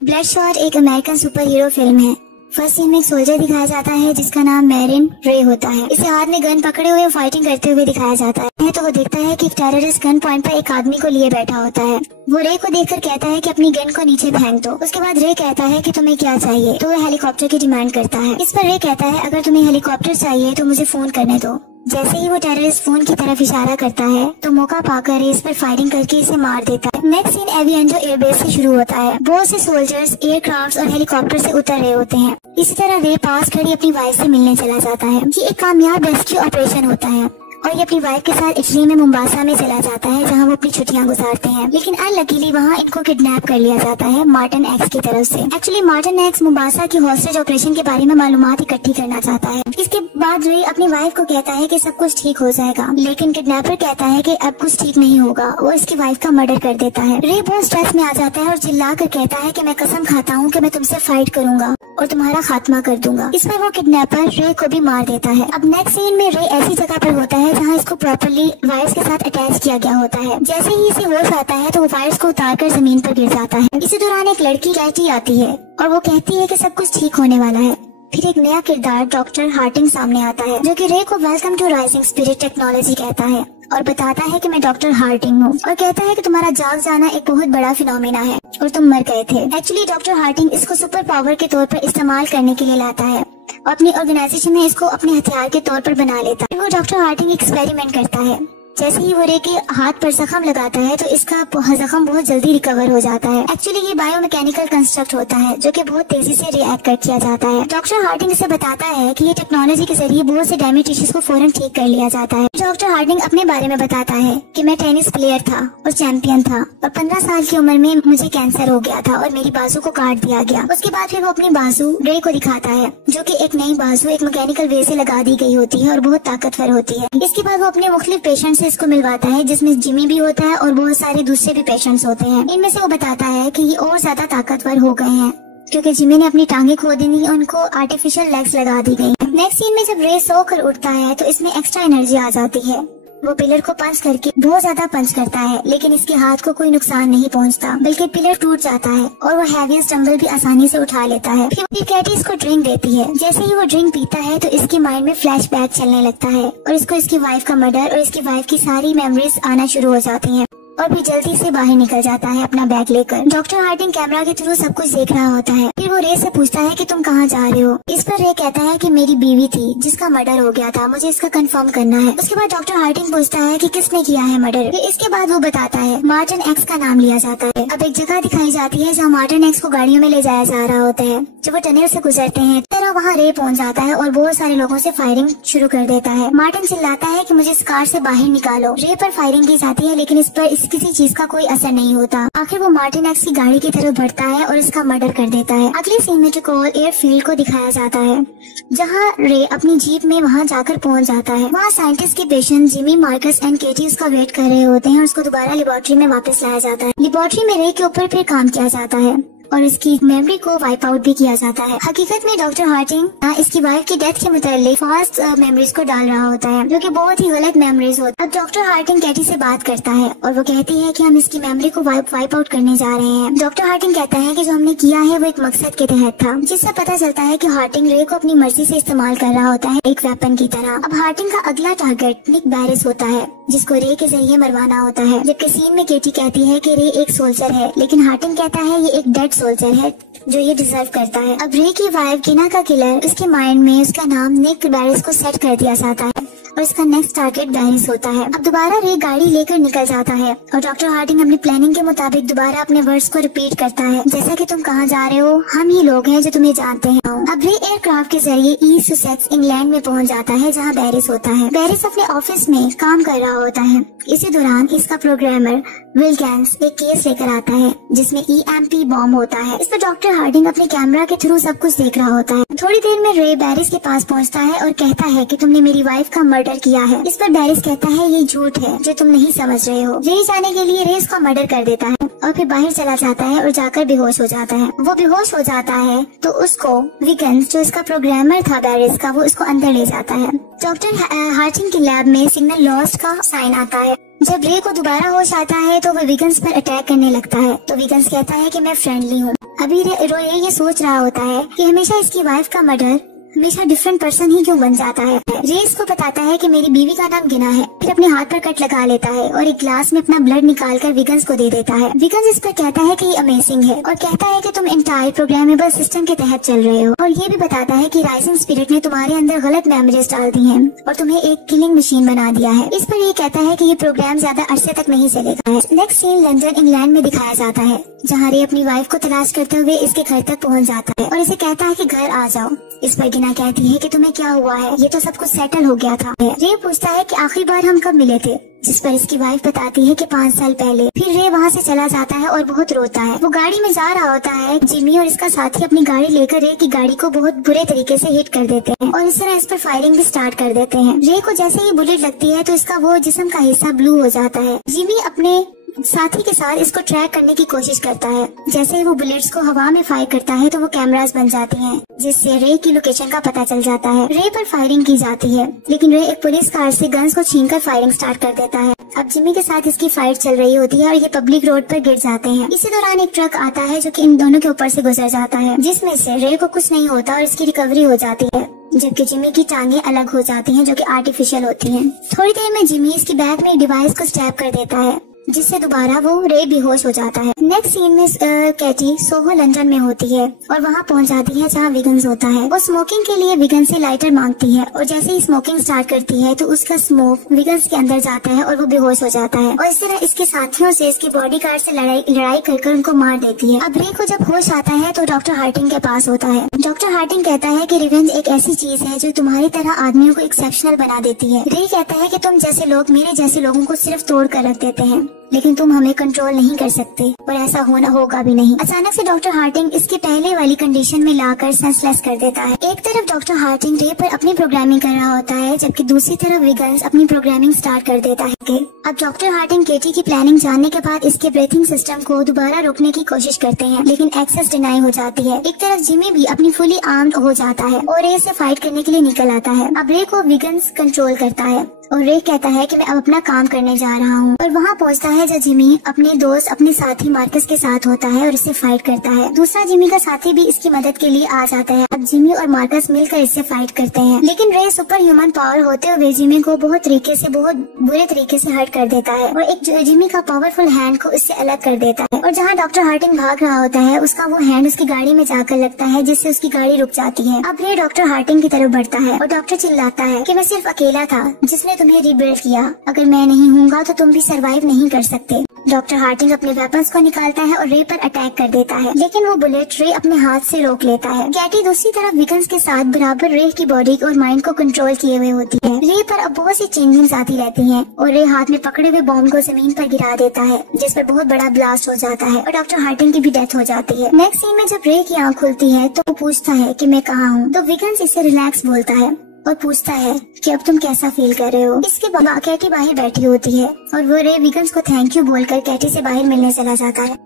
ब्लडशॉट एक American super hero film है। First scene में एक सोल्जर दिखाया जाता है जिसका नाम मैरिन रे होता है। इसे हाथ में गन पकड़े हुए फाइटिंग करते हुए दिखाया जाता है तो वो देखता है कि एक टेररिस्ट गन पॉइंट पर एक आदमी को लिए बैठा होता है। वो रे को देखकर कहता है कि अपनी गन को नीचे फेंक दो। उसके बाद रे कहता है कि तुम्हें क्या चाहिए, तो वो हेलीकॉप्टर की डिमांड करता है। इस पर रे कहता है अगर तुम्हें हेलीकॉप्टर चाहिए तो मुझे फोन करने दो। जैसे ही वो टेररिस्ट फोन की तरफ इशारा करता है तो मौका पाकर रे इस पर फायरिंग करके इसे मार देता है। नेक्स्ट सीन एविएंजो एयरबेस से शुरू होता है। बहुत से सोल्जर्स एयरक्राफ्ट और हेलीकॉप्टर से उतर रहे होते हैं। इसी तरह रे पास खड़ी अपनी वाइफ से मिलने चला जाता है। ये एक कामयाब रेस्क्यू ऑपरेशन होता है और ये अपनी वाइफ के साथ इटली में मुंबासा में चला जाता है जहाँ वो अपनी छुट्टियां गुजारते हैं। लेकिन अनलकीली वहाँ इनको किडनैप कर लिया जाता है मार्टिन एक्स की तरफ से। एक्चुअली मार्टिन एक्स मुंबासा की हॉस्टेज ऑपरेशन के बारे में मालूमात इकट्ठी करना चाहता है। इसके बाद रे अपनी वाइफ को कहता है कि सब कुछ ठीक हो जाएगा, लेकिन किडनैपर कहता है कि अब कुछ ठीक नहीं होगा। वो इसकी वाइफ का मर्डर कर देता है। रे बहुत स्ट्रेस में आ जाता है और चिल्ला कर कहता है कि मैं कसम खाता हूँ कि मैं तुमसे फाइट करूंगा और तुम्हारा खात्मा कर दूंगा। इसमें वो किडनैपर रे को भी मार देता है। अब नेक्स्ट सीन में रे ऐसी जगह पर होता है जहाँ इसको प्रॉपर्ली वायर्स के साथ अटैच किया गया होता है। जैसे ही इसे होश आता है तो वो वायर्स को उतारकर जमीन पर गिर जाता है। इसी दौरान एक लड़की कैटी आती है और वो कहती है कि सब कुछ ठीक होने वाला है। फिर एक नया किरदार डॉक्टर हार्टिंग सामने आता है जो कि रे को welcome to Rising Spirit Technology कहता है और बताता है कि मैं डॉक्टर हार्टिंग हूँ और कहता है कि तुम्हारा जाग जाना एक बहुत बड़ा फिनोमेना है और तुम मर गए थे। एक्चुअली डॉक्टर हार्टिंग इसको सुपर पावर के तौर पर इस्तेमाल करने के लिए लाता है और अपनी ऑर्गेनाइजेशन में इसको अपने हथियार के तौर पर बना लेता है। वो डॉक्टर हार्टिंग एक्सपेरिमेंट करता है। जैसे ही वो रे के हाथ पर जख्म लगाता है तो इसका जख्म बहुत जल्दी रिकवर हो जाता है। एक्चुअली ये बायोमैकेनिकल कंस्ट्रक्ट होता है जो कि बहुत तेजी से रिएक्ट कर किया जाता है। डॉक्टर हार्टिंग इसे बताता है कि ये टेक्नोलॉजी के जरिए बहुत से डैमेज टिश्यूज को फौरन ठीक कर लिया जाता है। डॉक्टर हार्टिंग अपने बारे में बताता है कि मैं टेनिस प्लेयर था और चैंपियन था और 15 साल की उम्र में मुझे कैंसर हो गया था और मेरी बाजू को काट दिया गया। उसके बाद फिर वो अपनी बाजू रे को दिखाता है जो कि एक नई बाजू एक मैकेनिकल वे से लगा दी गई होती है और बहुत ताकतवर होती है। इसके बाद वो अपने मुख्तलिफ पेशेंट से इसको मिलवाता है जिसमें जिमी भी होता है और बहुत सारे दूसरे भी पेशेंट्स होते हैं। इनमें से वो बताता है कि ये और ज्यादा ताकतवर हो गए हैं क्योंकि जिमी ने अपनी टांगे खो दी थी, उनको आर्टिफिशियल लेग्स लगा दी गई। नेक्स्ट सीन में जब रे सोकर उठता है तो इसमें एक्स्ट्रा एनर्जी आ जाती है। वो पिलर को पंच करके बहुत ज्यादा पंच करता है लेकिन इसके हाथ को कोई नुकसान नहीं पहुंचता, बल्कि पिलर टूट जाता है और वो हैवीएस्ट डंबल भी आसानी से उठा लेता है। फिर कैटी इसको ड्रिंक देती है। जैसे ही वो ड्रिंक पीता है तो इसके माइंड में फ्लैशबैक चलने लगता है और इसको इसकी वाइफ का मर्डर और इसकी वाइफ की सारी मेमोरीज आना शुरू हो जाती हैं और भी जल्दी से बाहर निकल जाता है अपना बैग लेकर। डॉक्टर हार्टिंग कैमरा के थ्रू सब कुछ देख रहा होता है। फिर वो रे से पूछता है कि तुम कहाँ जा रहे हो। इस पर रे कहता है कि मेरी बीवी थी जिसका मर्डर हो गया था, मुझे इसका कंफर्म करना है। उसके बाद डॉक्टर हार्टिंग पूछता है कि किसने किया है मर्डर। फिर इसके बाद वो बताता है मार्टिन एक्स का नाम लिया जाता है। अब एक जगह दिखाई जाती है जहाँ मार्टिन एक्स को गाड़ियों में ले जाया जा रहा होता है। जब वो टनल से गुजरते हैं तरह वहाँ रे पहुँच जाता है और बहुत सारे लोगों से फायरिंग शुरू कर देता है। मार्टिन चिल्लाता है कि मुझे इस कार से बाहर निकालो। रे पर फायरिंग की जाती है लेकिन इस पर किसी चीज का कोई असर नहीं होता। आखिर वो मार्टिन एक्स की गाड़ी की तरफ बढ़ता है और इसका मर्डर कर देता है। अगले सीन में ट्रिकोल एयरफील्ड को दिखाया जाता है जहाँ रे अपनी जीप में वहाँ जाकर पहुँच जाता है। वहाँ साइंटिस्ट के पेशेंट जिमी, मार्कस एंड केटी उसका वेट कर रहे होते हैं और उसको दोबारा लेबोरेटरी में वापस लाया जाता है। लेबोरेटरी में रे के ऊपर फिर काम किया जाता है और इसकी मेमोरी को वाइप आउट भी किया जाता है। हकीकत में डॉक्टर हार्टिंग इसकी वाइफ की डेथ के मुतालिक फास्ट मेमोरीज को डाल रहा होता है जो कि बहुत ही गलत मेमोरीज होती है। अब डॉक्टर हार्टिंग कैटी से बात करता है और वो कहती है कि हम इसकी मेमोरी को वाइप आउट करने जा रहे हैं। डॉक्टर हार्टिंग कहता है कि जो हमने किया है वो एक मकसद के तहत था, जिससे पता चलता है कि हार्टिंग रे को अपनी मर्जी से इस्तेमाल कर रहा होता है एक वेपन की तरह। अब हार्टिंग का अगला टारगेट निक बैरिस होता है जिसको रे के जरिए मरवाना होता है। जबकि सीन में केटी कहती है कि रे एक सोल्जर है लेकिन हार्टिंग कहता है ये एक डेड सोल्जर है जो ये डिजर्व करता है। अब रे की वाइफ गिना का किलर उसके माइंड में उसका नाम निक बैरिस को सेट कर दिया जाता है और इसका नेक्स्ट टारगेट बैरिस होता है। अब दोबारा रे गाड़ी लेकर निकल जाता है और डॉक्टर हार्टिंग अपनी प्लानिंग के मुताबिक दोबारा अपने वर्ड्स को रिपीट करता है जैसा कि तुम कहाँ जा रहे हो, हम ही लोग हैं जो तुम्हें जानते हैं। अब रे एयरक्राफ्ट के जरिए ईस्ट सुसेक्स इंग्लैंड में पहुँच जाता है जहाँ बैरिस होता है। बैरिस अपने ऑफिस में काम कर रहा होता है। इसी दौरान इसका प्रोग्रामर विल्कन्स एक केस लेकर आता है जिसमें EMP बॉम्ब होता है। इस पर डॉक्टर हार्टिंग अपने कैमरा के थ्रू सब कुछ देख रहा होता है। थोड़ी देर में रे बैरिस के पास पहुंचता है और कहता है कि तुमने मेरी वाइफ का मर्डर किया है। इस पर बैरिस कहता है ये झूठ है जो तुम नहीं समझ रहे हो। यही जाने के लिए रे इसका मर्डर कर देता है और फिर बाहर चला जाता है और जाकर बेहोश हो जाता है। वो बेहोश हो जाता है तो उसको विकन्स जो इसका प्रोग्रामर था बैरिस का, वो उसको अंदर ले जाता है। डॉक्टर हार्टिंग की लैब में सिग्नल लॉस्ट का साइन आता है जब रे को दोबारा होश आता है तो वो विगन्स पर अटैक करने लगता है। तो विगन्स कहता है कि मैं फ्रेंडली हूँ। अभी रे ये सोच रहा होता है कि हमेशा इसकी वाइफ का मर्डर हमेशा डिफरेंट पर्सन ही क्यों बन जाता है। रे इसको बताता है कि मेरी बीवी का नाम गिना है, फिर अपने हाथ पर कट लगा लेता है और एक ग्लास में अपना ब्लड निकालकर विगन्स को दे देता है। विगन्स इस पर कहता है कि ये अमेजिंग है और कहता है कि तुम एंटायर प्रोग्रामेबल सिस्टम के तहत चल रहे हो, और ये भी बताता है कि राइजिंग स्पिरिट ने तुम्हारे अंदर गलत मेमोरीज डाल दी हैं और तुम्हें एक किलिंग मशीन बना दिया है। इस पर ये कहता है कि ये प्रोग्राम ज्यादा अरसे तक नहीं चलेगा। नेक्स्ट सीन लंदन इंग्लैंड में दिखाया जाता है, जहाँ रे अपनी वाइफ को तलाश करते हुए इसके घर तक पहुँच जाता है और इसे कहता है कि घर आ जाओ। इस पर गिना कहती है कि तुम्हें क्या हुआ है, ये तो सब कुछ सेटल हो गया था। रे पूछता है कि आखिरी बार हम कब मिले थे, जिस पर इसकी वाइफ बताती है कि 5 साल पहले। फिर रे वहाँ से चला जाता है और बहुत रोता है। वो गाड़ी में जा रहा होता है। जिमी और इसका साथी अपनी गाड़ी लेकर रे की गाड़ी को बहुत बुरे तरीके से हिट कर देते हैं और इस तरह इस पर फायरिंग भी स्टार्ट कर देते हैं। रे को जैसे ही बुलेट लगती है तो इसका वो जिस्म का हिस्सा ब्लू हो जाता है। जिमी अपने साथी के साथ इसको ट्रैक करने की कोशिश करता है। जैसे ही वो बुलेट्स को हवा में फायर करता है तो वो कैमरास बन जाती हैं, जिससे रे की लोकेशन का पता चल जाता है। रे पर फायरिंग की जाती है, लेकिन रे एक पुलिस कार से गन्स को छीनकर फायरिंग स्टार्ट कर देता है। अब जिमी के साथ इसकी फाइट चल रही होती है और ये पब्लिक रोड पर गिर जाते हैं। इसी दौरान एक ट्रक आता है जो कि इन दोनों के ऊपर से गुजर जाता है, जिसमें से रे को कुछ नहीं होता और इसकी रिकवरी हो जाती है, जबकि जिमी की टांगें अलग हो जाती हैं जो कि आर्टिफिशियल होती हैं। थोड़ी देर में जिमी इसकी बैक में एक डिवाइस को स्टैब कर देता है, जिससे दोबारा वो रे बेहोश हो जाता है। नेक्स्ट सीन में कैटी सोहो लंदन में होती है और वहाँ पहुँच जाती है जहाँ विगन्स होता है। वो स्मोकिंग के लिए विगन्स से लाइटर मांगती है और जैसे ही स्मोकिंग स्टार्ट करती है तो उसका स्मोक विगन्स के अंदर जाता है और वो बेहोश हो जाता है और इस तरह इसके साथियों से इसकी बॉडी गार्ड से लड़ाई कर उनको मार देती है। अब रे को जब होश आता है तो डॉक्टर हार्टिंग के पास होता है। डॉक्टर हार्टिंग कहता है कि रिवेंज एक ऐसी चीज है जो तुम्हारी तरह आदमियों को एक्सेप्शनल बना देती है। रे कहता है कि तुम जैसे लोग मेरे जैसे लोगों को सिर्फ तोड़ कर रख देते हैं, लेकिन तुम हमें कंट्रोल नहीं कर सकते और ऐसा होगा भी नहीं। अचानक से डॉक्टर हार्टिंग इसके पहले वाली कंडीशन में लाकर सेंसलेस कर देता है। एक तरफ डॉक्टर हार्टिंग रे पर अपनी प्रोग्रामिंग कर रहा होता है, जबकि दूसरी तरफ विगन्स अपनी प्रोग्रामिंग स्टार्ट कर देता है। अब डॉक्टर हार्टिंग केटी की प्लानिंग जानने के बाद इसके ब्रीथिंग सिस्टम को दोबारा रोकने की कोशिश करते हैं, लेकिन एक्सेस डिनाई हो जाती है। एक तरफ जिमी भी अपनी फुली आर्म्ड हो जाता है और रे से फाइट करने के लिए निकल आता है। अब रे को विगन्स कंट्रोल करता है और रे कहता है कि मैं अब अपना काम करने जा रहा हूँ और वहाँ पहुँचता है जब जिमी अपने दोस्त अपने साथी मार्कस के साथ होता है और इससे फाइट करता है। दूसरा जिमी का साथी भी इसकी मदद के लिए आ जाता है। अब जिमी और मार्कस मिलकर इससे फाइट करते हैं, लेकिन रे सुपर ह्यूमन पावर होते हुए जिमी को बहुत बुरे तरीके से हर्ट कर देता है और एक जिमी का पावरफुल हैंड को इससे अलग कर देता है। और जहाँ डॉक्टर हार्टिंग भाग रहा होता है उसका वो हैंड उसकी गाड़ी में जाकर लगता है, जिससे उसकी गाड़ी रुक जाती है। अब रे डॉक्टर हार्टिंग की तरफ बढ़ता है और डॉक्टर चिल्लाता है कि मैं सिर्फ अकेला था जिसने तुम्हें रिबिल्ड किया, अगर मैं नहीं हूँगा तो तुम भी सरवाइव नहीं कर सकते। डॉक्टर हार्टिंग अपने वेपन्स को निकालता है और रे पर अटैक कर देता है, लेकिन वो बुलेट रे अपने हाथ से रोक लेता है। कैटी दूसरी तरफ विगन्स के साथ बराबर रे की बॉडी और माइंड को कंट्रोल किए हुए होती है। रे पर अब बहुत सी चेंजिंग्स आती रहती हैं और रे हाथ में पकड़े हुए बॉम्ब को जमीन पर गिरा देता है, जिस पर बहुत बड़ा ब्लास्ट हो जाता है और डॉक्टर हार्टिंग की भी डेथ हो जाती है। नेक्स्ट सीन में जब रे की आँख खुलती है तो वो पूछता है कि मैं कहाँ हूँ, तो विगन्स इसे रिलैक्स बोलता है और पूछता है कि अब तुम कैसा फील कर रहे हो। इसके बाद कैटी बाहर बैठी होती है और वो रे विगन्स को थैंक यू बोलकर कैटी से बाहर मिलने चला जाता है।